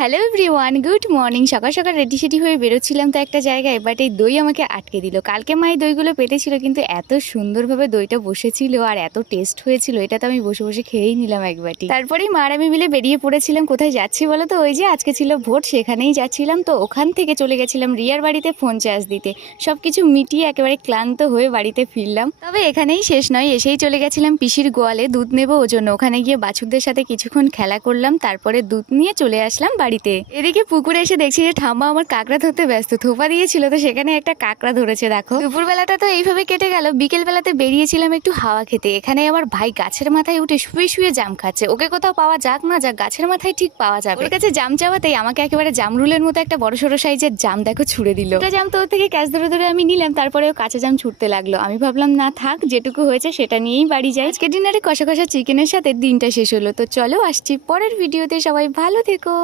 Hello everyone, good morning. সকাল সকাল ready সেডি হয়ে বেরোচ্ছিলাম তো একটা জায়গায়, বাট এই দই আমাকে আটকে দিল। কালকে মা এই দইগুলো পেতেছিল, কিন্তু এত সুন্দরভাবে দইটা বসেছিল আর এত টেস্ট হয়েছিল, এটা তো আমি বসে বসে খেয়েই নিলাম এক বাটি। তারপরেই মার আমি মিলে বেরিয়ে পড়েছিলাম। কোথায় যাচ্ছি বলো তো? ওই যে আজকে ছিল ভোট, সেখানেই যাচ্ছিলাম। তো ওখান থেকে চলে গেছিলাম রিয়ার বাড়িতে ফোন চার্জ দিতে। সবকিছু মিটিয়ে একেবারে ক্লান্ত হয়ে বাড়িতে ফিরলাম। তবে এখানেই শেষ নয়, এসেই চলে গেছিলাম পিসির গোয়ালে দুধ নেবো ওর জন্য। ওখানে গিয়ে বাছুরদের সাথে কিছুক্ষণ খেলা করলাম, তারপরে দুধ নিয়ে চলে আসলাম বাড়িতে। এদিকে পুকুরে এসে দেখছি যে ঠাম্মা আমার কাঁকড়া ধরতে ব্যস্ত। থোপা দিয়েছিল তো সেখানে একটা কাঁকড়া ধরেছে। দেখো, দুপুরবেলাটা তো এইভাবে কেটে গেল। বিকেল বেলাতে বেরিয়েছিলাম একটু হাওয়া খেতে। এখানে আমার ভাই গাছের মাথায় উঠে শুয়ে শুয়ে জাম খাচ্ছে। ওকে কোথাও পাওয়া যাক না যাক, গাছের মাথায় ঠিক পাওয়া যাবে। ওর কাছে জাম চাওয়াতেই আমাকে একেবারে জামরুলের মতো একটা বড়সড় সাইজের জাম দেখো ছুড়ে দিল। ওটা জাম তো ওর থেকে ক্যাচ ধরে ধরে আমি নিলাম, তারপরে ও কাঁচা জাম ছুটতে লাগলো। আমি ভাবলাম না থাক, যেটুকু হয়েছে সেটা নিয়েই বাড়ি যাই। আজকে ডিনারে কষা কষা চিকেনের সাথে দিনটা শেষ হলো। তো চলো আসছি পরের ভিডিওতে, সবাই ভালো থেকো।